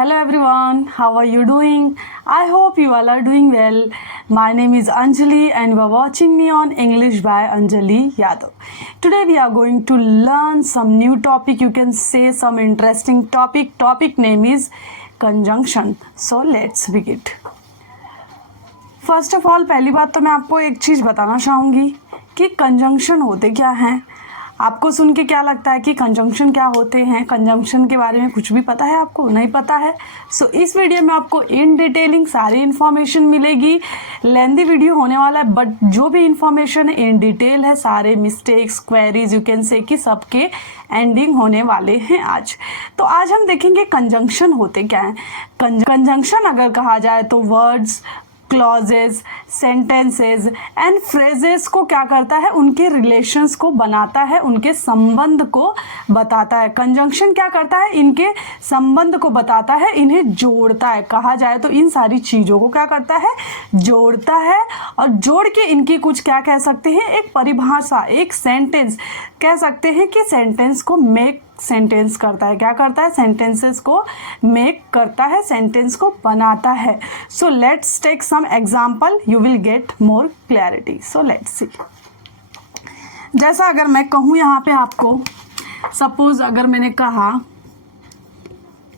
Hello everyone, how are you doing? I hope you all are doing well. My name is Anjali and you are watching me on English by Anjali Yadav. Today we are going to learn some new topic. You can say some interesting topic. Topic name is conjunction. So let's begin. First of all पहली बात तो मैं आपको एक चीज़ बताना चाहूँगी कि conjunction होते क्या हैं। आपको सुन के क्या लगता है कि कंजंक्शन क्या होते हैं? कंजंक्शन के बारे में कुछ भी पता है? आपको नहीं पता है? सो इस वीडियो में आपको इन डिटेलिंग सारी इन्फॉर्मेशन मिलेगी। लेंदी वीडियो होने वाला है बट जो भी इन्फॉर्मेशन है इन डिटेल है। सारे मिस्टेक्स क्वेरीज यू कैन से कि सबके एंडिंग होने वाले हैं आज। तो आज हम देखेंगे कंजंक्शन होते क्या हैं। कंजंक्शन अगर कहा जाए तो words, clauses, sentences and phrases को क्या करता है? उनके रिलेशंस को बनाता है, उनके संबंध को बताता है। कंजंक्शन क्या करता है? इनके संबंध को बताता है, इन्हें जोड़ता है। कहा जाए तो इन सारी चीज़ों को क्या करता है? जोड़ता है। और जोड़ के इनकी कुछ क्या कह सकते हैं? एक परिभाषा, एक सेंटेंस कह सकते हैं कि सेंटेंस को मेक सेंटेंस करता है। क्या करता है? सेंटेंसेस को मेक करता है, सेंटेंस को बनाता है। So let's take some example, you will get more clarity. So let's see. जैसा अगर मैं कहूँ यहाँ पे आपको, सपोज अगर मैंने कहा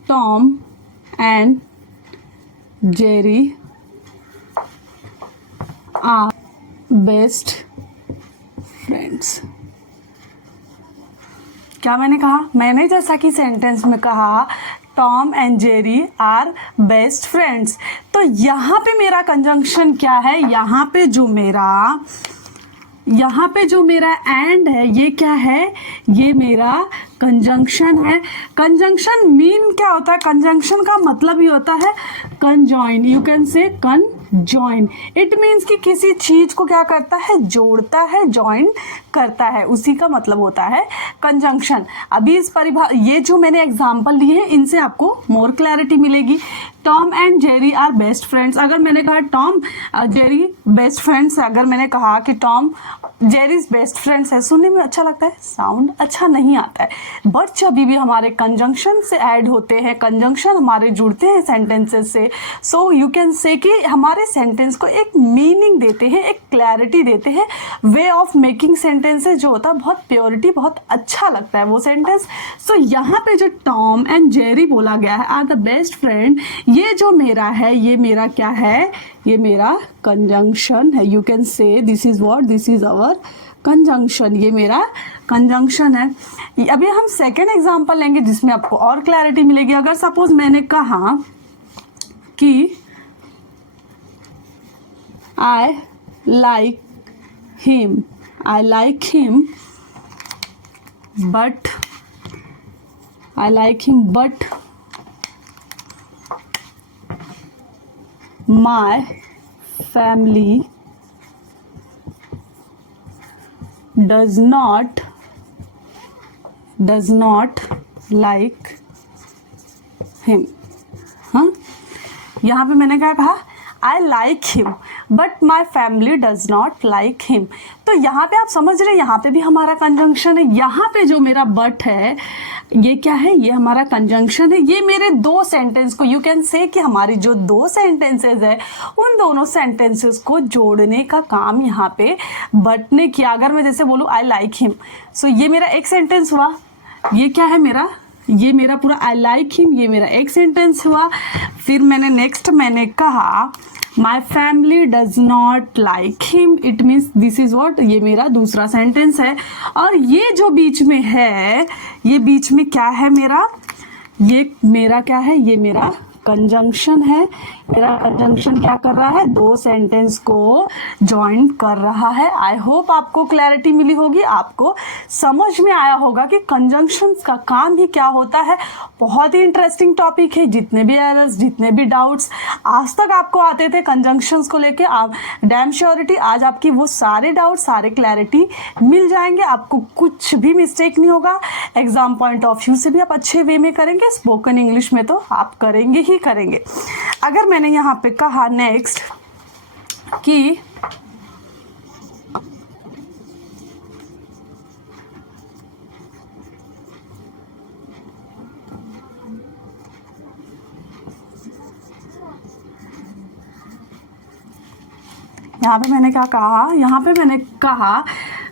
Tom and Jerry are best friends. क्या मैंने कहा? मैंने जैसा कि सेंटेंस में कहा Tom and Jerry are best friends. तो यहाँ पे मेरा कंजंक्शन क्या है? यहाँ पे जो मेरा एंड है ये क्या है? ये मेरा कंजंक्शन है। कंजंक्शन मीन क्या होता है? कंजंक्शन का मतलब ही होता है कंजॉइन। यू कैन से कंजॉइन। इट मीन्स कि किसी चीज को क्या करता है? जोड़ता है, जॉइन करता है, उसी का मतलब होता है कंजंक्शन। अभी इस ये जो मैंने एग्जांपल लिए हैं इनसे आपको मोर क्लैरिटी मिलेगी। Tom and Jerry are best friends. अगर मैंने कहा टॉम जेरी बेस्ट फ्रेंड्स, अगर मैंने कहा कि टॉम जेरीज बेस्ट फ्रेंड्स है, सुनने में अच्छा लगता है, साउंड अच्छा नहीं आता है। बट जब भी हमारे कंजंक्शन से ऐड होते हैं, कंजंक्शन हमारे जुड़ते हैं सेंटेंसेस से, सो यू कैन से कि हमारे सेंटेंस को एक मीनिंग देते हैं, एक क्लैरिटी देते हैं। वे ऑफ मेकिंग सेंटेंसेस जो होता है बहुत प्योरिटी, बहुत अच्छा लगता है वो सेंटेंस। सो यहाँ पे जो टॉम एंड जेरी बोला गया है आर द बेस्ट फ्रेंड, ये जो मेरा है, ये मेरा क्या है? ये मेरा कंजंक्शन है। You can say this is what, this is our conjunction. ये मेरा कंजंक्शन है। अभी हम सेकेंड एग्जांपल लेंगे जिसमें आपको और क्लैरिटी मिलेगी। अगर सपोज मैंने कहा कि I like him but my family does not like him। हाँ, यहाँ पे मैंने क्या कहा? I like him but my family does not like him। तो यहाँ पे आप समझ रहे हैं, यहाँ पे भी हमारा कंजंक्शन है। यहाँ पे जो मेरा बट है ये क्या है? ये हमारा कंजंक्शन है। ये मेरे दो सेंटेंस को, यू कैन से कि हमारी जो दो सेंटेंसेस है उन दोनों सेंटेंसेस को जोड़ने का काम यहाँ पे बट ने किया। अगर मैं जैसे बोलूँ आई लाइक हिम, सो ये मेरा एक सेंटेंस हुआ। ये क्या है मेरा? ये मेरा पूरा आई लाइक हिम, ये मेरा एक सेंटेंस हुआ। फिर मैंने कहा my family does not like him, it means this is what, ये मेरा दूसरा सेंटेंस है। और ये जो बीच में है, ये बीच में क्या है मेरा? ये मेरा क्या है? ये मेरा कंजंक्शन है। मेरा कंजंक्शन क्या कर रहा है? दो सेंटेंस को जॉइन कर रहा है। आई होप आपको क्लैरिटी मिली होगी, आपको समझ में आया होगा कि कंजंक्शन का काम ही क्या होता है। बहुत ही इंटरेस्टिंग टॉपिक है। जितने भी एरर्स, जितने भी डाउट्स आज तक आपको आते थे कंजंक्शंस को लेके, आप डैम श्योरिटी आज आपकी वो सारे डाउट, सारे क्लैरिटी मिल जाएंगे। आपको कुछ भी मिस्टेक नहीं होगा। एग्जाम पॉइंट ऑफ व्यू से भी आप अच्छे वे में करेंगे, स्पोकन इंग्लिश में तो आप करेंगे ही करेंगे। अगर मैंने यहाँ पे कहा नेक्स्ट कि यहाँ पे मैंने क्या कहा, यहाँ पे मैंने कहा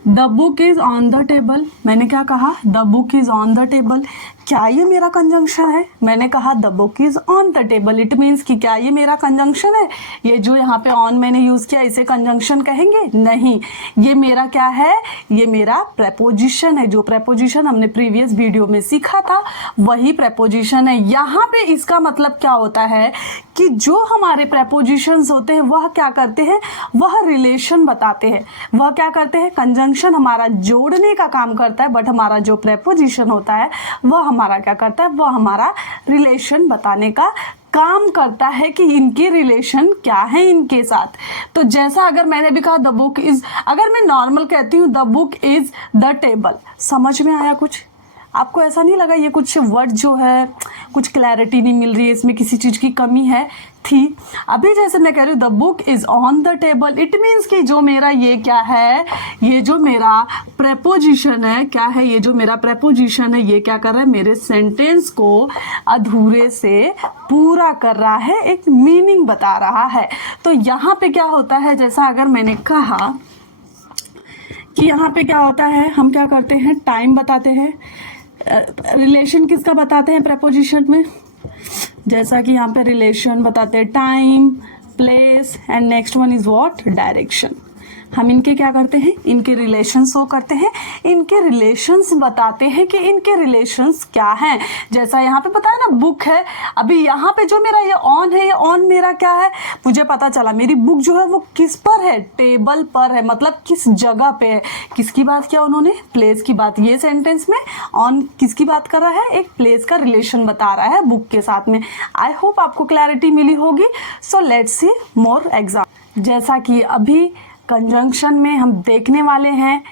the book is on the table. मैंने क्या कहा, the book is on the table. क्या ये मेरा कंजंक्शन है? मैंने कहा the book is on the table. It means कि क्या ये मेरा कंजंक्शन है? ये जो यहाँ पे ऑन मैंने यूज़ किया इसे कंजंक्शन कहेंगे? नहीं, ये मेरा क्या है, ये मेरा प्रेपोजिशन है। जो प्रेपोजिशन हमने प्रीवियस वीडियो में सीखा था वही प्रेपोजिशन है। यहाँ पे इसका मतलब क्या होता है कि जो हमारे प्रेपोजिशंस होते हैं वह क्या करते हैं, वह रिलेशन बताते हैं। वह क्या करते हैं, कंजंक्शन हमारा जोड़ने का काम करता है, बट हमारा जो प्रेपोजिशन होता है वह हमारा क्या करता है, वह हमारा रिलेशन बताने का काम करता है कि इनके रिलेशन क्या है इनके साथ। तो जैसा अगर मैंने भी कहा द बुक इज, अगर मैं नॉर्मल कहती हूँ the book is the table, समझ में आया कुछ? आपको ऐसा नहीं लगा ये कुछ वर्ड जो है कुछ क्लैरिटी नहीं मिल रही है, इसमें किसी चीज़ की कमी है थी? अभी जैसे मैं कह रही हूँ the book is on the table, it means कि जो मेरा ये क्या है, ये जो मेरा प्रेपोजिशन है क्या है, ये जो मेरा प्रेपोजिशन है ये क्या कर रहा है, मेरे सेंटेंस को अधूरे से पूरा कर रहा है, एक मीनिंग बता रहा है। तो यहाँ पे क्या होता है, जैसा अगर मैंने कहा कि यहाँ पे क्या होता है, हम क्या करते हैं, टाइम बताते हैं। रिलेशन किसका बताते हैं प्रेपोजिशन में? जैसा कि यहाँ पे रिलेशन बताते हैं time, place and next one is what, direction. हम इनके क्या करते हैं, इनके रिलेशन शो करते हैं, इनके रिलेशंस बताते हैं कि इनके रिलेशंस क्या हैं। जैसा यहाँ पे पता है ना बुक है, अभी यहाँ पे जो मेरा ये ऑन है, ये ऑन मेरा क्या है, मुझे पता चला मेरी बुक जो है वो किस पर है, टेबल पर है, मतलब किस जगह पे है। किसकी बात किया उन्होंने, प्लेस की बात। ये सेंटेंस में ऑन किसकी बात कर रहा है, एक प्लेस का रिलेशन बता रहा है बुक के साथ में। आई होप आपको क्लैरिटी मिली होगी। सो लेट्स सी मोर एग्जाम्पल। जैसा कि अभी कंजंक्शन में हम देखने वाले हैं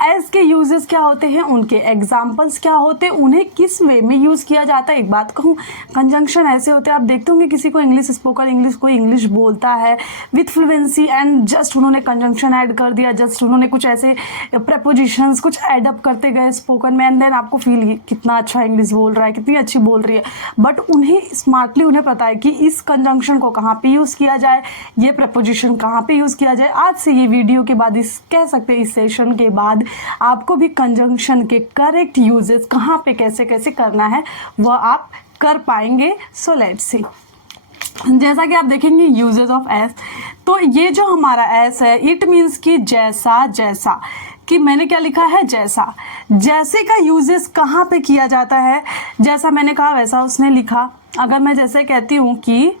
एज के यूजेस क्या होते हैं, उनके एग्जाम्पल्स क्या होते हैं, उन्हें किस वे में यूज़ किया जाता है। एक बात कहूँ, कंजंक्शन ऐसे होते हैं, आप देखते होंगे किसी को इंग्लिश, स्पोकन इंग्लिश, कोई इंग्लिश बोलता है विथ फ्लुएंसी एंड जस्ट उन्होंने कंजंक्शन ऐड कर दिया, जस्ट उन्होंने कुछ ऐसे प्रेपोजिशंस कुछ एडअप करते गए स्पोकन में, एंड देन आपको फील कितना अच्छा इंग्लिश बोल रहा है, कितनी अच्छी बोल रही है। बट उन्हें स्मार्टली उन्हें पता है कि इस कंजंक्शन को कहाँ पे यूज़ किया जाए, ये प्रेपोजिशन कहाँ पे यूज़ किया जाए। आज से ये वीडियो के बाद, इस कह सकते हैं इस सेशन के बाद आपको भी कंजंक्शन के करेक्ट यूजेस कहाँ पे कैसे कैसे करना है वह आप कर पाएंगे। सो लेट्स सी, जैसा कि आप देखेंगे यूजेस ऑफ एस, तो ये जो हमारा एस है इट मीन्स कि जैसा, जैसा कि मैंने क्या लिखा है, जैसा। जैसे का यूजेस कहाँ पे किया जाता है, जैसा मैंने कहा वैसा उसने लिखा। अगर मैं जैसे कहती हूँ कि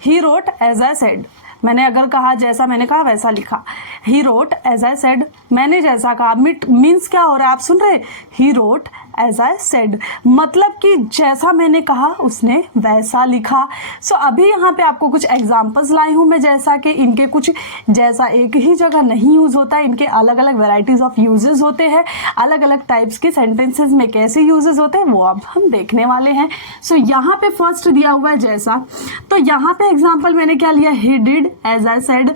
he wrote as I said, मैंने अगर कहा जैसा मैंने कहा वैसा लिखा। He wrote as I said, मैंने जैसा कहा, मीन्स क्या हो रहा है आप सुन रहे, he wrote as I said, मतलब कि जैसा मैंने कहा उसने वैसा लिखा। सो अभी यहाँ पे आपको कुछ एग्जांपल्स लाई हूँ मैं, जैसा कि इनके कुछ जैसा एक ही जगह नहीं यूज़ होता है, इनके अलग अलग वेराइटीज़ ऑफ यूजेस होते हैं, अलग अलग टाइप्स के सेंटेंसेस में कैसे यूजेस होते हैं वो अब हम देखने वाले हैं। सो यहाँ पे फर्स्ट दिया हुआ है जैसा, तो यहाँ पे एग्जाम्पल मैंने क्या लिया, he did as I said,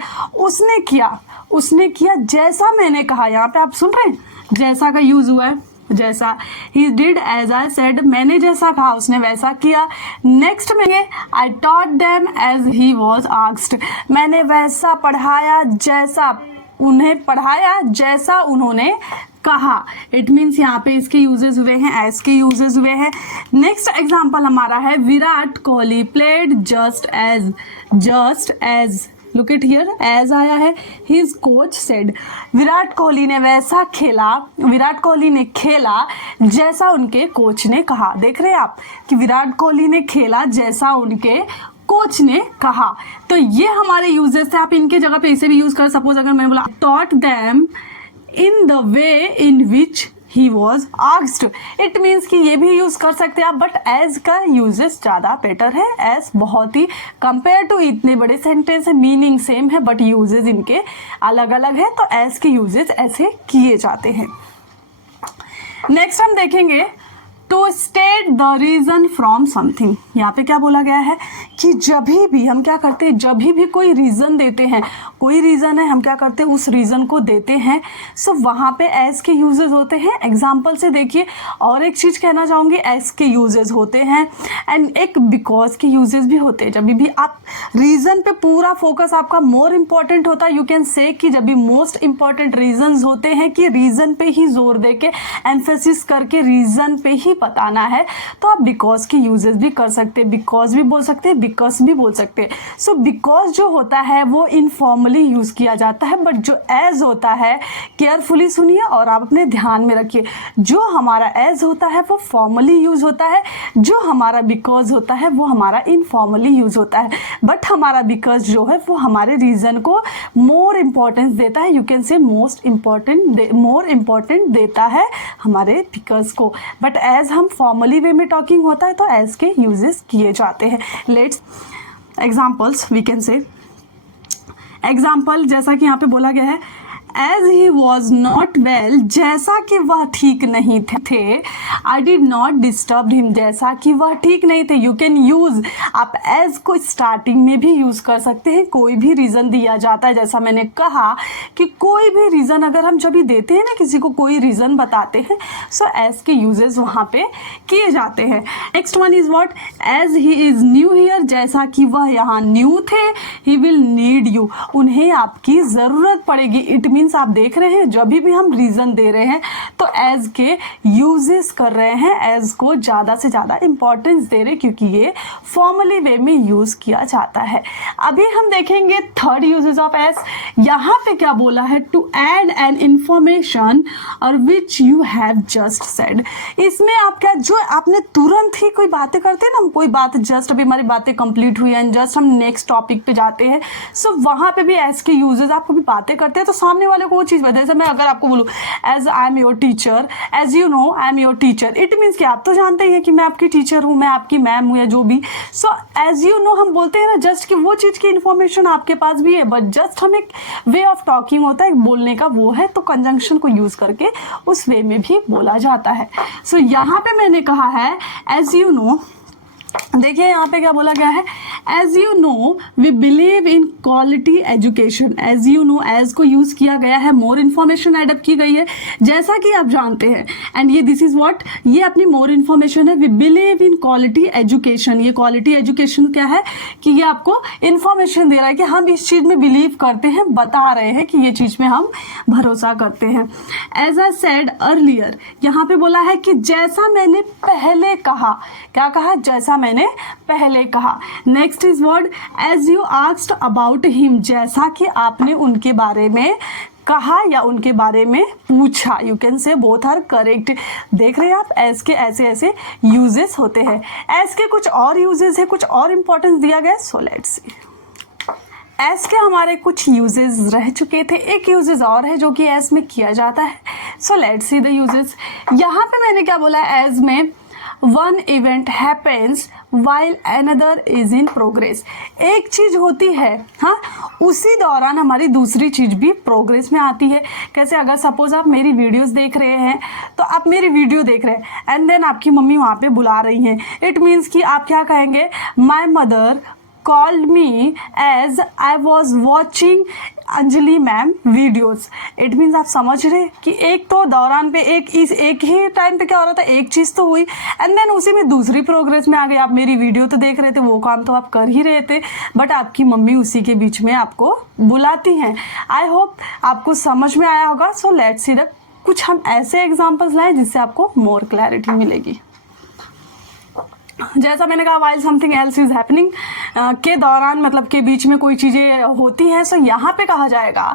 उसने किया जैसा मैंने कहा। यहाँ पे आप सुन रहे हैं जैसा का यूज हुआ है, जैसा। He did as I said, मैंने जैसा कहा उसने वैसा किया। नेक्स्ट में I taught them as he was asked, मैंने वैसा पढ़ाया जैसा उन्हें पढ़ाया, जैसा उन्होंने कहा। इट मीन्स यहाँ पे इसके यूजेस हुए हैं, एज के यूजेस हुए हैं। नेक्स्ट एग्जाम्पल हमारा है Virat Kohli played just as, look it here, as आया है, his coach said, Virat Kohli ने वैसा खेला, विराट कोहली ने खेला जैसा उनके कोच ने कहा। देख रहे हैं आप कि विराट कोहली ने खेला जैसा उनके कोच ने कहा। तो ये हमारे यूजेस थे, आप इनके जगह पे इसे भी यूज कर। सपोज अगर मैंने बोला taught them in the way in which he was asked, it means कि ये भी यूज़ कर सकते हैं आप, बट एज का यूजेस ज़्यादा बेटर है। एज बहुत ही कंपेयर टू इतने बड़े सेंटेंस है, मीनिंग सेम है बट यूजेस इनके अलग अलग है, तो एज के यूजेस ऐसे किए जाते हैं। नेक्स्ट हम देखेंगे to state the reason from something. यहाँ पे क्या बोला गया है कि जब भी हम क्या करते हैं, जब भी कोई रीज़न देते हैं, कोई रीज़न है हम क्या करते हैं उस रीज़न को देते हैं। सो वहाँ पे एज के यूजेस होते हैं। एग्जाम्पल से देखिए, और एक चीज़ कहना चाहूँगी, एज के यूजेस होते हैं एंड एक बिकॉज के यूजेस भी होते हैं। जब भी आप रीज़न पे पूरा फोकस आपका मोर इम्पॉर्टेंट होता है, यू कैन से कि जब भी मोस्ट इम्पॉर्टेंट रीजंस होते हैं कि रीज़न पे ही जोर दे के एम्फेसिस करके रीज़न पे ही बताना है, तो आप बिकॉज के यूजेस भी कर सकते हैं, बिकॉज भी बोल सकते हैं, बिकॉज भी बोल सकते हैं। सो बिकॉज जो होता है वो इनफॉर्मली यूज़ किया जाता है, बट जो एज होता है, केयरफुली सुनिए और आप अपने ध्यान में रखिए, जो हमारा एज होता है वो फॉर्मली यूज़ होता है, जो हमारा बिकॉज होता है वो हमारा इनफॉर्मली यूज़ होता है। बट हमारा बिकॉज जो है वो हमारे रीज़न को मोर इम्पॉर्टेंस देता है, यू कैन से मोर इम्पॉर्टेंट देता है हमारे बिकॉज को। बट एज हम फॉर्मली वे में टॉकिंग होता है तो एज के यूजेस किए जाते हैं। Let's examples we can say, example जैसा कि यहाँ पे बोला गया है, as he was not well, जैसा कि वह ठीक नहीं थे। I did not disturb him, जैसा कि वह ठीक नहीं थे। यू कैन यूज़, आप एज को स्टार्टिंग में भी यूज़ कर सकते हैं, कोई भी रीज़न दिया जाता है। जैसा मैंने कहा कि कोई भी रीज़न अगर हम जब भी देते हैं ना, किसी को कोई रीज़न बताते हैं, सो एज के यूजेस वहाँ पे किए जाते हैं। Next one is what, as he is new here, जैसा कि वह यहाँ न्यू थे। ही विल नीड यू, उन्हें आपकी ज़रूरत पड़ेगी। इट मीन्स आप देख रहे हैं जब भी हम रीज़न दे रहे हैं तो एज के यूजेस कर रहे हैं, एज को ज़्यादा से ज़्यादा इंपॉर्टेंस दे रहे हैं क्योंकि ये फॉर्मली वे में यूज़ किया जाता है। अभी हम देखेंगे थर्ड यूजेस ऑफ एज। यहाँ पे क्या बोला है, टू ऐड एन इंफॉर्मेशन और which you have just said. इसमें आप क्या, जो आपने तुरंत ही कोई बातें करते हैं ना, कोई बात जस्ट अभी हमारी बातें कंप्लीट हुई एंड जस्ट हम नेक्स्ट टॉपिक पे जाते हैं, सो वहाँ पे भी एज के यूजेस, आप कभी बातें करते हैं तो सामने वाले को वो चीज़ बताए। जैसे मैं अगर आपको बोलूँ as I am your teacher, as you know I am your teacher, it means कि आप तो जानते ही हैं कि मैं आपकी टीचर हूँ, मैं आपकी मैम हूँ या जो भी। सो एज यू नो हम बोलते हैं ना जस्ट कि वो चीज़ की इन्फॉर्मेशन आपके पास भी है, बट जस्ट हम एक वे ऑफ टॉकिंग होता है, बोलने का वो है, तो कंजंक्शन को यूज़ करके उस वे में भी बोला जाता है। सो यहाँ पे मैंने कहा है एज यू नो, देखिए यहाँ पे क्या बोला गया है, as you know we believe in quality education. As you know, as को यूज़ किया गया है, मोर इन्फॉर्मेशन एडअप की गई है, जैसा कि आप जानते हैं। एंड ये दिस इज़ व्हाट, ये अपनी मोर इन्फॉर्मेशन है। We believe in quality education, ये क्वालिटी एजुकेशन क्या है कि ये आपको इन्फॉर्मेशन दे रहा है कि हम इस चीज़ में बिलीव करते हैं, बता रहे हैं कि ये चीज़ में हम भरोसा करते हैं। एज आई सेड अर्लियर, यहाँ पे बोला है कि जैसा मैंने पहले कहा, क्या कहा, जैसा मैंने पहले कहा। Next is word, as you asked about him, जैसा कि आपने उनके बारे में कहा या उनके बारे में पूछा। You can say both are correct. देख रहे हैं आप, एज के ऐसे ऐसे यूजेस होते हैं। एज के कुछ और यूजेस है, कुछ और इंपॉर्टेंस दिया गया। सो लेट्स सी, एज के हमारे कुछ यूजेस रह चुके थे, एक यूजेस और है जो कि एज में किया जाता है। So let's see the uses. यहाँ पे मैंने क्या बोला, एज में one event happens while another is in progress. एक चीज़ होती है, हाँ, उसी दौरान हमारी दूसरी चीज़ भी प्रोग्रेस में आती है। कैसे, अगर सपोज आप मेरी वीडियोस देख रहे हैं, तो आप मेरी वीडियो देख रहे हैं एंड देन आपकी मम्मी वहाँ पे बुला रही हैं, इट मीन्स कि आप क्या कहेंगे, my mother called me as I was watching Anjali ma'am videos. It means आप समझ रहे कि एक तो दौरान पे एक ही टाइम पे क्या हो रहा था, एक चीज़ तो हुई एंड देन उसी में दूसरी प्रोग्रेस में आ गई। आप मेरी वीडियो तो देख रहे थे, वो काम तो आप कर ही रहे थे, बट आपकी मम्मी उसी के बीच में आपको बुलाती हैं। आई होप आपको समझ में आया होगा। सो लेट्स सी द, कुछ हम ऐसे एग्जाम्पल्स लाएँ जिससे आपको मोर क्लैरिटी मिलेगी। जैसा मैंने कहा, while something else is happening, के दौरान मतलब के बीच में कोई चीज़ें होती हैं। सो यहाँ पे कहा जाएगा,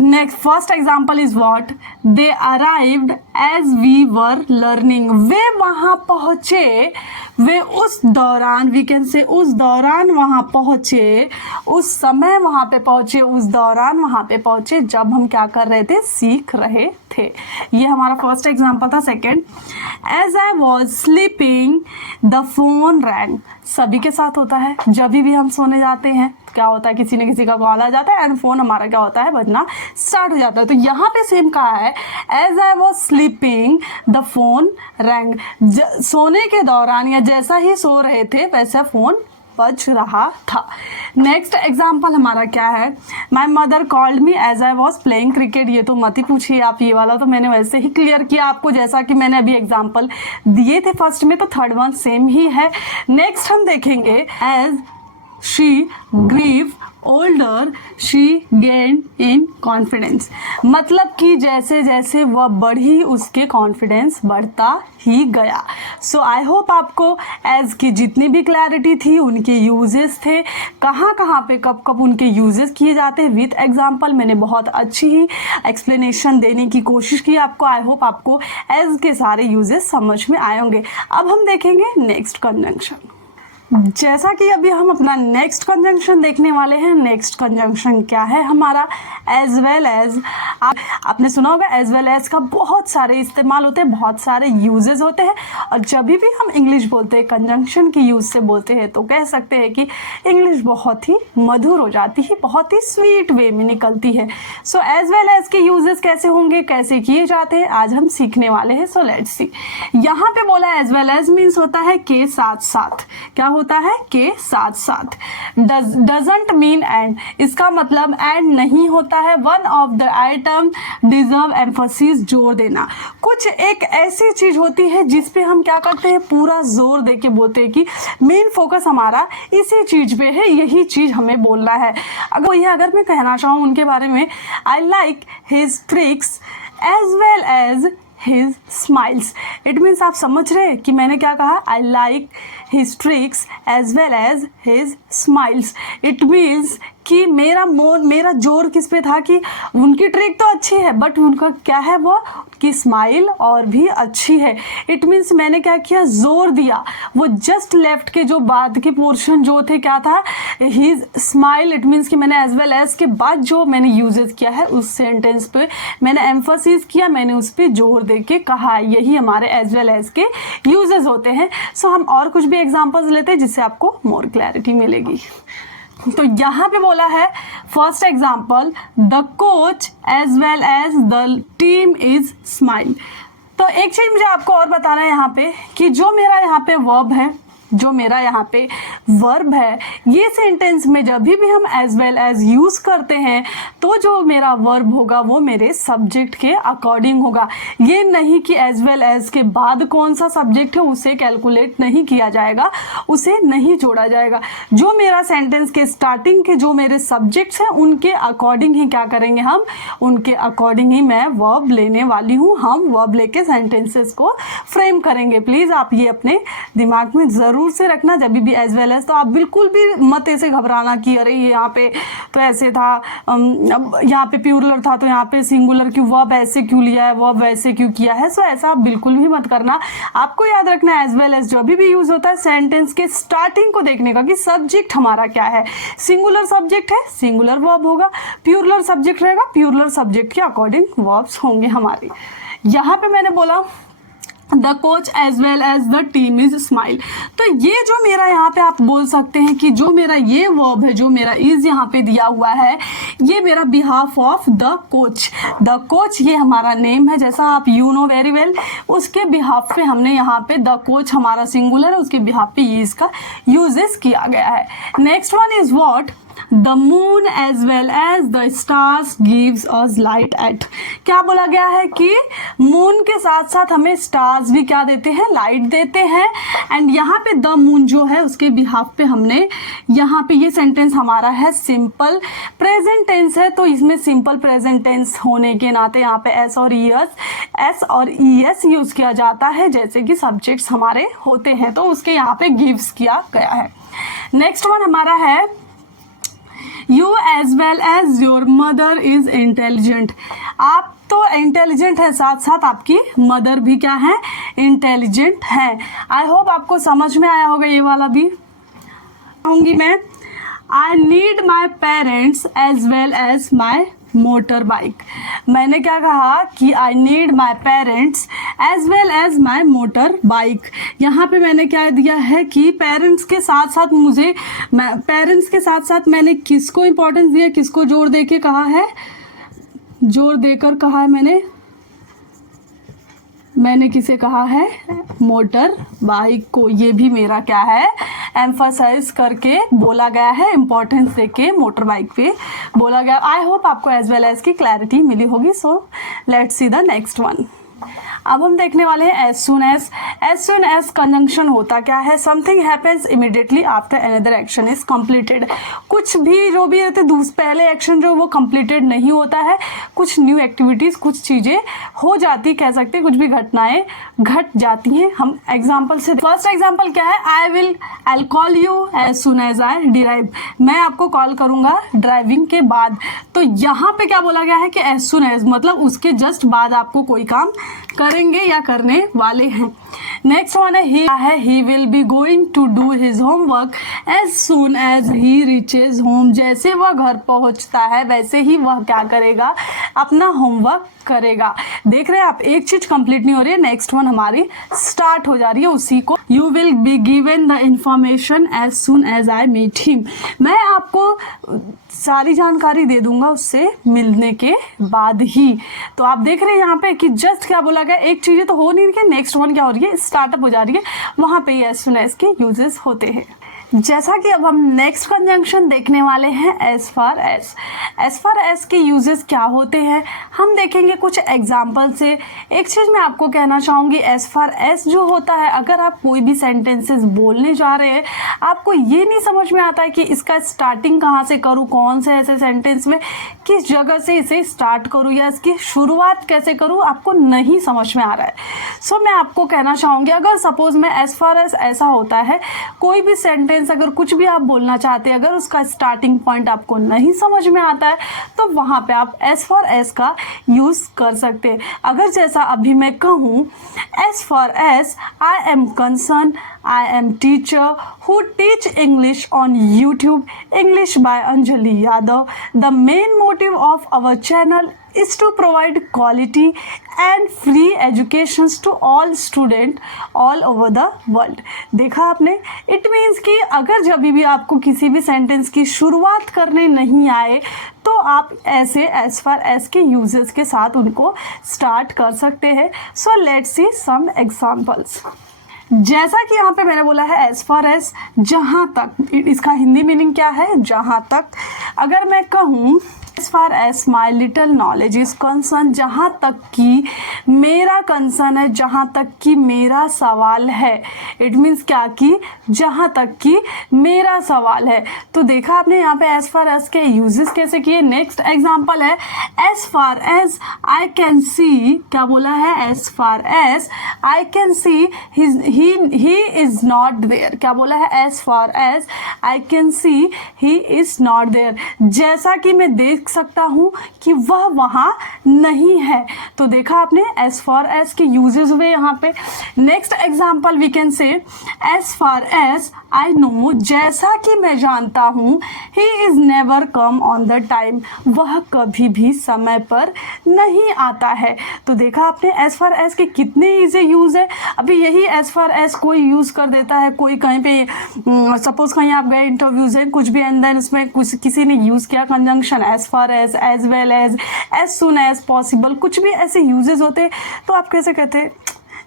next first example is what, they arrived as we were learning. वे वहाँ पहुँचे, वे उस दौरान, वी कैन से उस दौरान वहाँ पहुँचे, उस समय वहाँ पे पहुँचे, उस दौरान वहाँ पे पहुँचे जब हम क्या कर रहे थे, सीख रहे थे। ये हमारा फर्स्ट एग्जाम्पल था। Second, as I was sleeping the phone rang. सभी के साथ होता है, जब भी हम सोने जाते हैं क्या होता है, किसी न किसी का कॉल आ जाता है एंड फ़ोन हमारा क्या होता है, बजना स्टार्ट हो जाता है। तो यहाँ पे सेम कहा है, as I was sleeping the phone rang, सोने के दौरान या जैसा ही सो रहे थे वैसा फ़ोन बज रहा था। नेक्स्ट एग्जाम्पल हमारा क्या है, my mother called me as I was playing cricket. ये तो मत ही पूछिए आप, ये वाला तो मैंने वैसे ही क्लियर किया आपको, जैसा कि मैंने अभी एग्जाम्पल दिए थे फर्स्ट में, तो थर्ड वन सेम ही है। नेक्स्ट हम देखेंगे, as she grew older she gain in confidence, मतलब कि जैसे जैसे वह बढ़ी उसके कॉन्फिडेंस बढ़ता ही गया। सो आई होप आपको एज की जितनी भी क्लैरिटी थी, उनके यूजेस थे, कहाँ कहाँ पे कब कब उनके यूजेस किए जाते हैं विथ एग्जाम्पल, मैंने बहुत अच्छी ही एक्सप्लेनेशन देने की कोशिश की आपको। आई होप आपको एज के सारे यूजेस समझ में आए होंगे। अब हम देखेंगे नेक्स्ट कंजंक्शन। जैसा कि अभी हम अपना नेक्स्ट कंजंक्शन देखने वाले हैं। नेक्स्ट कंजंक्शन क्या है हमारा, एज वेल एज। आपने सुना होगा एज वेल एज का बहुत सारे इस्तेमाल होते हैं, बहुत सारे यूजेस होते हैं, और जब भी हम इंग्लिश बोलते हैं, कंजंक्शन की यूज से बोलते हैं, तो कह सकते हैं कि इंग्लिश बहुत ही मधुर हो जाती है, बहुत ही स्वीट वे में निकलती है। सो एज वेल एज के यूजेस कैसे होंगे, कैसे किए जाते हैं, आज हम सीखने वाले हैं। सो लेट्स सी। यहाँ पे बोला एज वेल एज मीन्स होता है के साथ साथ। क्या होता है, के साथ साथ। डजंट मीन एंड, इसका मतलब एंड नहीं होता है। One of the item deserve emphasis, जोर देना। कुछ एक ऐसी चीज होती है जिस पे हम क्या करते हैं, पूरा जोर दे के बोलते हैं कि मेन फोकस हमारा इसी चीज पे है, यही चीज हमें बोलना है। अगर मैं कहना चाहूँ उनके बारे में, I like his tricks as well as his smiles. It means आप समझ रहे हैं कि मैंने क्या कहा, I like his tricks as well as his smiles. It means कि मेरा जोर किस पे था कि उनकी ट्रिक तो अच्छी है, बट उनका क्या है, वो की स्माइल और भी अच्छी है। इट मीन्स मैंने क्या किया, जोर दिया। वो जस्ट लेफ्ट के जो बाद के पोर्शन जो थे, क्या था, हिज स्माइल। इट मीन्स कि मैंने एज वेल एज के बाद जो मैंने यूजेस किया है, उस सेंटेंस पे मैंने एम्फोसिस किया, मैंने उस पर जोर दे के कहा। यही हमारे एज वेल एज के यूजेस होते हैं। सो हम और कुछ भी एग्जाम्पल्स लेते हैं जिससे आपको मोर क्लैरिटी मिलेगी। तो यहाँ पे बोला है first example, the coach as well as the team is smile. तो एक चीज मुझे आपको और बताना है यहाँ पे कि जो मेरा यहाँ पे वर्ब है, ये सेंटेंस में जब भी हम एज वेल एज यूज करते हैं, तो जो मेरा वर्ब होगा वो मेरे सब्जेक्ट के अकॉर्डिंग होगा। ये नहीं कि एज वेल एज के बाद कौन सा सब्जेक्ट है उसे कैलकुलेट नहीं किया जाएगा, उसे नहीं जोड़ा जाएगा। जो मेरा सेंटेंस के स्टार्टिंग के जो मेरे सब्जेक्ट्स हैं, उनके अकॉर्डिंग ही क्या करेंगे हम, उनके अकॉर्डिंग ही मैं वर्ब लेने वाली हूँ। हम वर्ब लेके सेंटेंसेस को फ्रेम करेंगे। प्लीज़ आप ये अपने दिमाग में ज़रूर से रखना जब भी एज वेल एज। तो आप बिल्कुल भी मत ऐसे घबराना कि अरे यहाँ पे तो ऐसे था, यहाँ पे प्लूरल था तो यहाँ पे सिंगुलर क्यों, वर्ब ऐसे क्यों लिया है, वर्ब वैसे क्यों किया है। सो ऐसा आप बिल्कुल भी मत करना। आपको याद रखना एज वेल एज जब भी यूज होता है सेंटेंस के स्टार्टिंग को देखने का कि सब्जेक्ट हमारा क्या है। सिंगुलर सब्जेक्ट है, सिंगुलर वर्ब होगा। प्लूरल सब्जेक्ट रहेगा, प्लूरल सब्जेक्ट के अकॉर्डिंग वर्ब्स होंगे हमारे। यहाँ पे मैंने बोला the coach as well as the team is smile. तो ये जो मेरा यहाँ पे आप बोल सकते हैं कि जो मेरा ये वर्ब है, जो मेरा इज यहाँ पे दिया हुआ है, ये मेरा behalf of the coach. The coach ये हमारा नेम है, जैसा आप यू नो वेरी वेल। उसके बिहाफ पे हमने यहाँ पे द कोच हमारा सिंगुलर है, उसके बिहाफ पे ये इसका यूजेस किया गया है। Next one is what, the moon as well as the stars gives us light at. क्या बोला गया है कि मून के साथ साथ हमें स्टार्स भी क्या देते हैं, लाइट देते हैं। एंड यहाँ पे द मून जो है उसके बिहाफ पे हमने यहाँ पे ये सेंटेंस हमारा है सिंपल प्रेजेंट टेंस है, तो इसमें सिंपल प्रेजेंट टेंस होने के नाते यहाँ पे एस और ई एस यूज किया जाता है, जैसे कि सब्जेक्ट्स हमारे होते हैं, तो उसके यहाँ पे गिव्स किया गया है। नेक्स्ट वन हमारा है You as well as your mother is intelligent। आप तो इंटेलिजेंट है, साथ साथ आपकी मदर भी क्या है, इंटेलिजेंट है। आई होप आपको समझ में आया होगा ये वाला भी। कहूँगी मैं, I need my parents as well as my motorbike. मैंने क्या कहा कि I need my parents as well as my motorbike. यहाँ पे मैंने क्या दिया है कि पेरेंट्स के साथ साथ मैंने किसको इम्पोर्टेंस दिया, किसको जोर दे के कहा है, जोर देकर कहा है मैंने किसे कहा है, मोटर बाइक को। ये भी मेरा क्या है, एम्फसाइज करके बोला गया है, इंपॉर्टेंस देके मोटर बाइक पे बोला गया। आई होप आपको एज वेल एज की क्लैरिटी मिली होगी। सो let's see the next one. अब हम देखने वाले हैं एज सुन एज कंजंक्शन होता क्या है, something happens immediately after another action is completed. कुछ भी जो भी रहते पहले एक्शन जो वो कंप्लीटेड नहीं होता है, कुछ न्यू एक्टिविटीज, कुछ चीजें हो जाती, कह सकते हैं कुछ भी घटनाएं घट जाती हैं। हम एग्जाम्पल से, फर्स्ट एग्जाम्पल क्या है, I call you as soon as I derive. मैं आपको कॉल करूंगा ड्राइविंग के बाद। तो यहाँ पे क्या बोला गया है कि एज सुन एज मतलब उसके जस्ट बाद आपको कोई काम करेंगे या करने वाले हैं। नेक्स्ट वन है he will be going to do his homework as soon as he reaches home. जैसे वह घर पहुंचता है वैसे ही वह क्या करेगा, अपना होमवर्क करेगा। देख रहे हैं आप, एक चीज कंप्लीट नहीं हो रही है, नेक्स्ट वन हमारी स्टार्ट हो जा रही है उसी को। You will be given the information as soon as I meet him. मैं आपको सारी जानकारी दे दूंगा उससे मिलने के बाद ही। तो आप देख रहे हैं यहाँ पे कि जस्ट क्या बोला गया, एक चीजें तो हो नहीं रही है, नेक्स्ट वन क्या हो रही है, स्टार्टअप हो जा रही है, वहां पे एज सुन एज के यूजेस होते हैं। जैसा कि अब हम नेक्स्ट कंजंक्शन देखने वाले हैं एज फार एज के यूजेस क्या होते हैं हम देखेंगे कुछ एग्जाम्पल से। एक चीज़ मैं आपको कहना चाहूँगी, एज फार एज जो होता है, अगर आप कोई भी सेंटेंसेस बोलने जा रहे हैं, आपको ये नहीं समझ में आता है कि इसका स्टार्टिंग कहाँ से करूँ, कौन से ऐसे सेंटेंस में किस जगह से इसे स्टार्ट करूँ या इसकी शुरुआत कैसे करूँ, आपको नहीं समझ में आ रहा है। सो मैं आपको कहना चाहूँगी, अगर सपोज मैं एज फार एज ऐसा होता है, कोई भी सेंटेंस अगर कुछ भी आप बोलना चाहते हैं, अगर उसका स्टार्टिंग पॉइंट आपको नहीं समझ में आता है तो वहां पे आप एज फॉर एज का यूज कर सकते हैं। अगर जैसा अभी मैं कहूँ, as far as I am concerned, I am teacher who teach English on YouTube, English by Anjali Yadav. The main motive of our channel is to provide quality and free educations to all students all over the world. देखा आपने, it means कि अगर जब भी आपको किसी भी sentence की शुरुआत करने नहीं आए तो आप ऐसे एज फार एज के यूजेस के साथ उनको स्टार्ट कर सकते हैं। So let's see some examples. जैसा कि यहाँ पे मैंने बोला है एज फार एज, जहाँ तक, इसका हिंदी मीनिंग क्या है, जहाँ तक। अगर मैं कहूँ as far as my little knowledge is concerned, जहाँ तक कि मेरा कंसर्न है, जहाँ तक कि मेरा सवाल है। इट मीन्स क्या कि जहाँ तक कि मेरा सवाल है। तो देखा आपने यहाँ पे एज फार एज के यूजेस कैसे किए। नेक्स्ट एग्जाम्पल है as far as I can see, क्या बोला है, as far as I can see he is not there. क्या बोला है, as far as I can see he is not there. जैसा कि मैं देख सकता हूं कि वह वहां नहीं है। तो देखा आपने एज फार एज के यूजेस हुए यहाँ पे। Next example we can say as far as I know, जैसा कि मैं जानता हूँ, he is never come on the time, वह कभी भी समय पर नहीं आता है। तो देखा आपने एज फार एज के कितने इजी यूज है। अभी यही एज फार एज कोई यूज कर देता है, कोई कहीं पे सपोज कहीं आप गए इंटरव्यूज है कुछ भी, एंड देन उसमें कुछ किसी ने यूज किया conjunction as far as well as soon as possible, कुछ भी ऐसे यूजेस होते, तो आप कैसे कहते,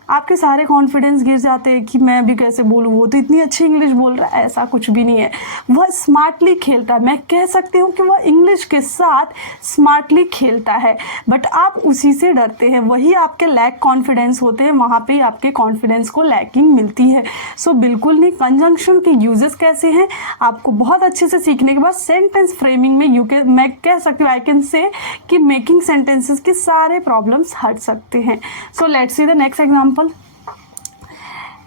आपके सारे कॉन्फिडेंस गिर जाते हैं कि मैं अभी कैसे बोलूँ, वो तो इतनी अच्छी इंग्लिश बोल रहा है। ऐसा कुछ भी नहीं है, वह स्मार्टली खेलता है। मैं कह सकती हूँ कि वह इंग्लिश के साथ स्मार्टली खेलता है, बट आप उसी से डरते हैं, वही आपके लैक कॉन्फिडेंस होते हैं, वहाँ पे आपके कॉन्फिडेंस को लैकिंग मिलती है। सो बिल्कुल नहीं। कंजंक्शन के यूजेस कैसे हैं आपको बहुत अच्छे से सीखने के बाद सेंटेंस फ्रेमिंग में मैं कह सकती हूँ, आई कैन से कि मेकिंग सेंटेंसेस के सारे प्रॉब्लम्स हट सकते हैं। So let's see the next example.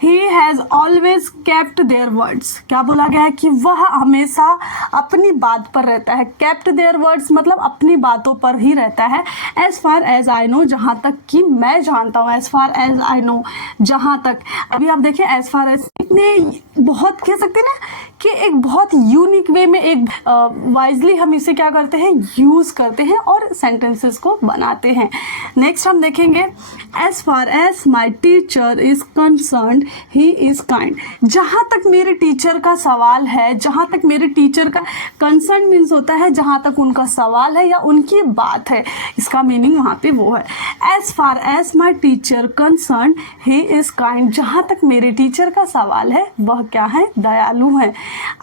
He has always kept their words. क्या बोला गया है कि वह हमेशा अपनी बात पर रहता है। kept their words मतलब अपनी बातों पर ही रहता है। as far as I know, जहाँ तक कि मैं जानता हूँ, as far as I know, जहाँ तक। अभी आप देखिए as far as, इतने बहुत कह सकते हैं ना कि एक बहुत यूनिक वे में, एक वाइजली हम इसे क्या करते हैं, यूज़ करते हैं और सेंटेंसेस को बनाते हैं। नेक्स्ट हम देखेंगे as far as my teacher is concern he is kind. जहाँ तक मेरे टीचर का सवाल है, जहाँ तक मेरे टीचर का कंसर्न मीन्स होता है जहाँ तक उनका सवाल है या उनकी बात है, इसका मीनिंग वहाँ पे वो है। As far as my teacher concern he is kind. जहाँ तक मेरे टीचर का सवाल है वह क्या है, दयालु है।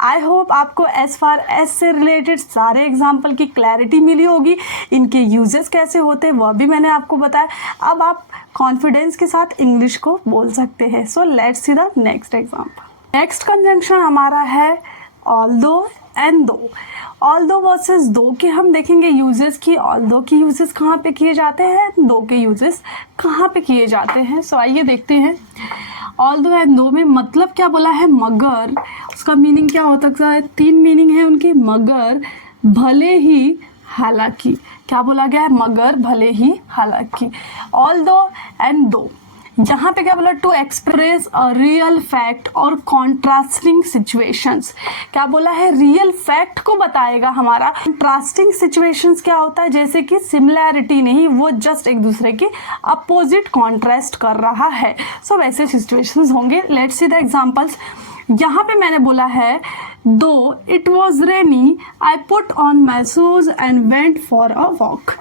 आई होप आपको एज फार एज से रिलेटेड सारे एग्जाम्पल की क्लैरिटी मिली होगी। इनके यूजेस कैसे होते हैं वह भी मैंने आपको बताया। अब आप कॉन्फिडेंस के साथ इंग्लिश को बोल सकते हैं। So let's see the next example. Next conjunction हमारा है ऑल्दो एंड दो। ऑल्दो वर्सेस दो के हम देखेंगे यूजेस की। ऑल्दो की यूजेस कहाँ पे किए जाते हैं, दो के यूजेस कहाँ पे किए जाते हैं। सो आइए देखते हैं। ऑल्दो एंड दो में मतलब क्या बोला है, मगर। उसका मीनिंग क्या हो सकता है, 3 मीनिंग है उनके। मगर, भले ही, हालांकि। क्या बोला गया है, मगर, भले ही, हालांकि। ऑल्दो एंड दो, यहाँ पे क्या बोला, to express a real fact और कॉन्ट्रास्टिंग सिचुएशंस। क्या बोला है, रियल फैक्ट को बताएगा हमारा। कॉन्ट्रास्टिंग सिचुएशंस क्या होता है, जैसे कि सिमिलैरिटी नहीं, वो जस्ट एक दूसरे के अपोजिट कॉन्ट्रास्ट कर रहा है। सो वैसे सिचुएशंस होंगे। Let's see the examples. यहाँ पे मैंने बोला है दो it was rainy I put on my shoes and went for a walk.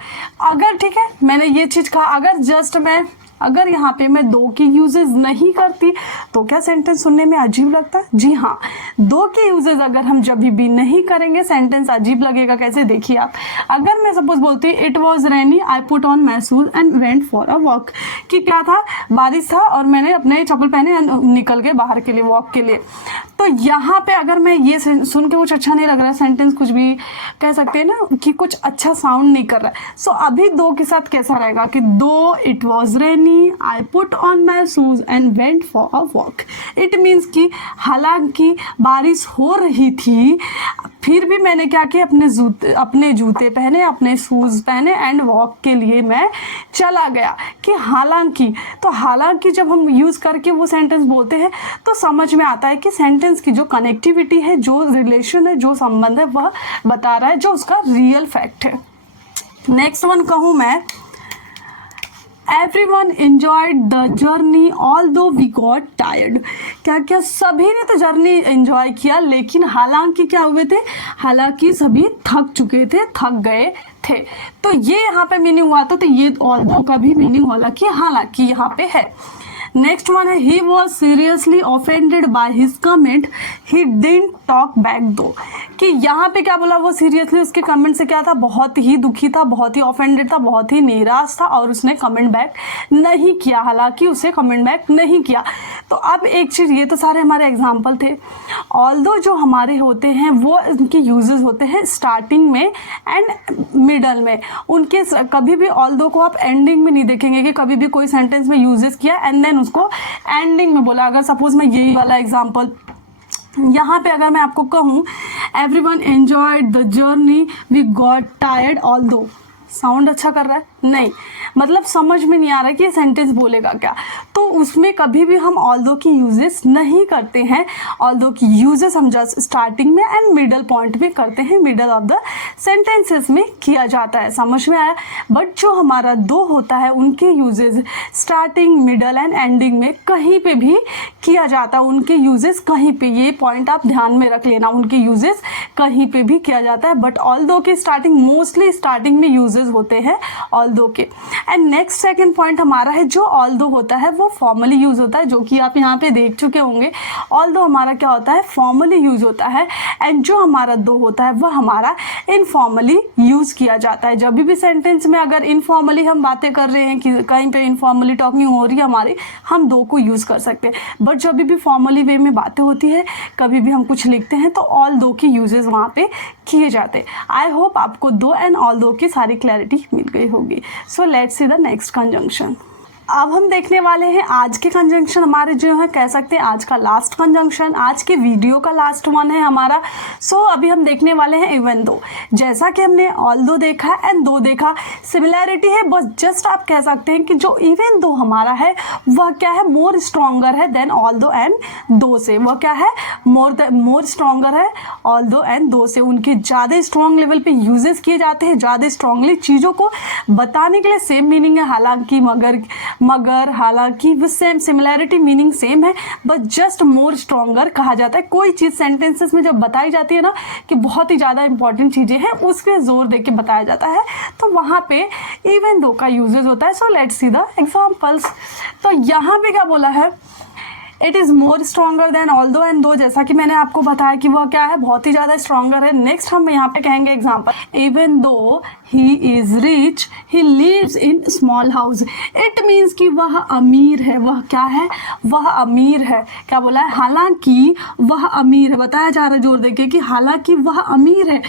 अगर, ठीक है, मैंने ये चीज़ कहा, अगर जस्ट अगर यहाँ पे मैं दो की यूजेस नहीं करती तो क्या सेंटेंस सुनने में अजीब लगता है? जी हाँ, दो के यूजेस अगर हम जब भी नहीं करेंगे सेंटेंस अजीब लगेगा। कैसे, देखिए आप। अगर मैं सपोज बोलती it was rainy I put on my shoes and went for a walk, कि क्या था, बारिश था और मैंने अपने चप्पल पहने निकल गए बाहर के लिए, वॉक के लिए। तो यहाँ पे अगर मैं ये सुन के कुछ अच्छा नहीं लग रहा है, सेंटेंस कुछ भी कह सकते हैं ना कि कुछ अच्छा साउंड नहीं कर रहा है। सो अभी दो के साथ कैसा रहेगा कि दो it was rainy I put on my shoes and went for a walk. It means कि हालांकि बारिश हो रही थी फिर भी मैंने क्या किया, अपने जूते पहने, अपने शूज पहने एंड वॉक के लिए मैं चला गया। कि हालांकि, तो हालांकि जब हम यूज़ करके वो सेंटेंस बोलते हैं तो समझ में आता है कि सेंटेंस की जो कनेक्टिविटी है, जो रिलेशन है, जो संबंध है, वह बता रहा है जो उसका रियल फैक्ट है। नेक्स्ट वन कहूँ मैं, Everyone enjoyed the journey although we got tired। क्या क्या, सभी ने तो जर्नी एंजॉय किया लेकिन हालांकि क्या हुए थे, हालांकि सभी थक चुके थे, थक गए थे। तो ये यहाँ पे मीनिंग हुआ था, तो ये although का भी मीनिंग होला कि हालांकि यहाँ पे है। नेक्स्ट वन है he was seriously offended by his comment he didn't talk back दो। कि यहाँ पे क्या बोला, वो सीरियसली उसके कमेंट से क्या था, बहुत ही दुखी था, बहुत ही ऑफेंडेड था, बहुत ही निराश था और उसने कमेंट बैक नहीं किया, हालांकि उसे कमेंट बैक नहीं किया। तो अब एक चीज़, ये तो सारे हमारे एग्जाम्पल थे। ऑल्दो जो हमारे होते हैं वो उनके यूजेस होते हैं स्टार्टिंग में एंड मिडल में। उनके कभी भी ऑल्दो को आप एंडिंग में नहीं देखेंगे कि कभी भी कोई सेंटेंस में यूजेस किया एंड देन उसको एंडिंग में बोला। अगर सपोज मैं यही वाला एग्जाम्पल यहाँ पे अगर मैं आपको कहूँ everyone enjoyed the journey we got tired although, sound अच्छा कर रहा है? नहीं, मतलब समझ में नहीं आ रहा है कि ये सेंटेंस बोलेगा क्या। तो उसमें कभी भी हम ऑल्दो की यूजेस नहीं करते हैं। ऑल्दो की यूजेस हम जस्ट स्टार्टिंग में एंड मिडल पॉइंट में करते हैं, मिडल ऑफ द सेंटेंसेस में किया जाता है। समझ में आया? बट जो हमारा दो होता है उनके uses starting, middle and ending में कहीं पे भी किया जाता है। उनके यूजेस कहीं पे, ये पॉइंट आप ध्यान में रख लेना, उनके यूजेस कहीं पे भी किया जाता है। बट ऑल्दो के स्टार्टिंग, मोस्टली स्टार्टिंग में यूजेस होते हैं ऑल्दो के। एंड नेक्स्ट सेकंड पॉइंट हमारा है, जो ऑल्दो होता है वो फॉर्मली यूज होता है, जो कि आप यहाँ पे देख चुके होंगे। ऑल्दो हमारा क्या होता है, फॉर्मली यूज होता है। एंड जो हमारा दो होता है वह हमारा इनफॉर्मली यूज किया जाता है। जब भी सेंटेंस में अगर इनफॉर्मली हम बातें कर रहे हैं कि कहीं पे इनफॉर्मली टॉकिंग हो रही है हमारी, हम दो को यूज कर सकते हैं। बट जब भी फॉर्मली वे में बातें होती है, कभी भी हम कुछ लिखते हैं तो ऑल दो की यूजेस वहाँ पे किए जाते हैं। आई होप आपको दो एंड ऑल दो की सारी क्लैरिटी मिल गई होगी। सो let's see the next conjunction. अब हम देखने वाले हैं आज के कंजंक्शन हमारे जो है कह सकते हैं आज का लास्ट कंजंक्शन, आज के वीडियो का लास्ट वन है हमारा। सो अभी हम देखने वाले हैं इवन दो। जैसा कि हमने ऑल दो देखा एंड दो देखा, सिमिलैरिटी है बस जस्ट आप कह सकते हैं कि जो इवन दो हमारा है वह क्या है, मोर स्ट्रॉन्गर है देन ऑल दो एंड दो से। वह क्या है, मोर स्ट्रॉन्गर है ऑल दो एंड दो से। उनके ज़्यादा स्ट्रॉन्ग लेवल पे यूजेस किए जाते हैं, ज़्यादा स्ट्रॉन्गली चीज़ों को बताने के लिए। सेम मीनिंग है हालांकि मगर हालांकि वो सेम सिमिलैरिटी मीनिंग सेम है बट जस्ट मोर स्ट्रॉन्गर कहा जाता है। कोई चीज़ सेंटेंसेस में जब बताई जाती है ना कि बहुत ही ज़्यादा इंपॉर्टेंट चीज़ें हैं, उस पर जोर दे के बताया जाता है, तो वहाँ पे इवन दो का यूजेज होता है। So let's see the examples. तो यहाँ पे क्या बोला है, it is more stronger than all दो एंड दो, जैसा कि मैंने आपको बताया कि वह क्या है, बहुत ही ज़्यादा स्ट्रॉन्गर है। नेक्स्ट हम यहाँ पे कहेंगे example, even though he is rich he lives in small house. It means कि वह अमीर है। वह क्या है, वह अमीर है। क्या बोला है, हालांकि वह अमीर है। बताया जा रहा है जोर देके कि हालांकि वह अमीर है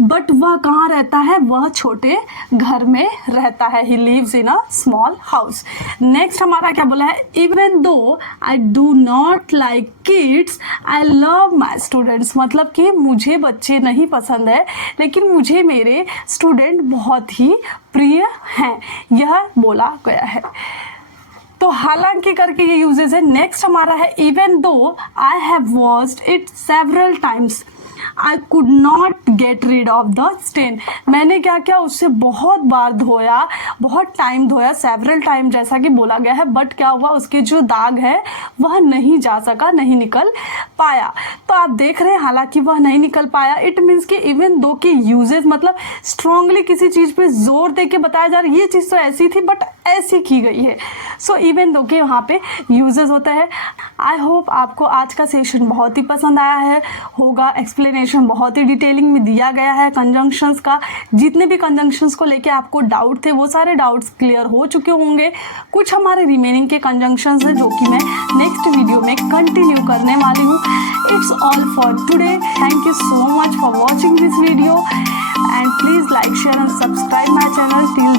बट वह कहाँ रहता है, वह छोटे घर में रहता है। He lives in a small house. Next हमारा क्या बोला है, even though I do not like kids I love my students. मतलब कि मुझे बच्चे नहीं पसंद है लेकिन मुझे मेरे स्टूडेंट बहुत ही प्रिय हैं, यह बोला गया है। तो हालांकि करके ये यूजेस है। नेक्स्ट हमारा है, even though I have washed it several times I could not get rid of the stain. मैंने क्या किया, उससे बहुत बार धोया, बहुत टाइम धोया, सेवरल टाइम जैसा कि बोला गया है, बट क्या हुआ, उसके जो दाग है वह नहीं जा सका, नहीं निकल पाया। तो आप देख रहे हैं हालांकि वह नहीं निकल पाया, इट मीन्स कि इवन दो के यूजेस मतलब स्ट्रांगली किसी चीज़ पे जोर दे के बताया जा रहा है, ये चीज़ तो ऐसी थी बट ऐसी की गई है। सो इवन दो के वहाँ पे यूजेस होता है। आई होप आपको आज का सेशन बहुत ही पसंद आया है होगा। एक्सप्लेनेशन बहुत ही डिटेलिंग में दिया गया है कंजंक्शंस का। जितने भी कंजंक्शंस को लेके आपको डाउट थे वो सारे डाउट्स क्लियर हो चुके होंगे। कुछ हमारे रिमेनिंग के कंजंक्शंस हैं जो कि मैं नेक्स्ट वीडियो में कंटिन्यू करने वाली हूँ। It's all for today. Thank you so much for watching this video and please like share and subscribe my channel. Till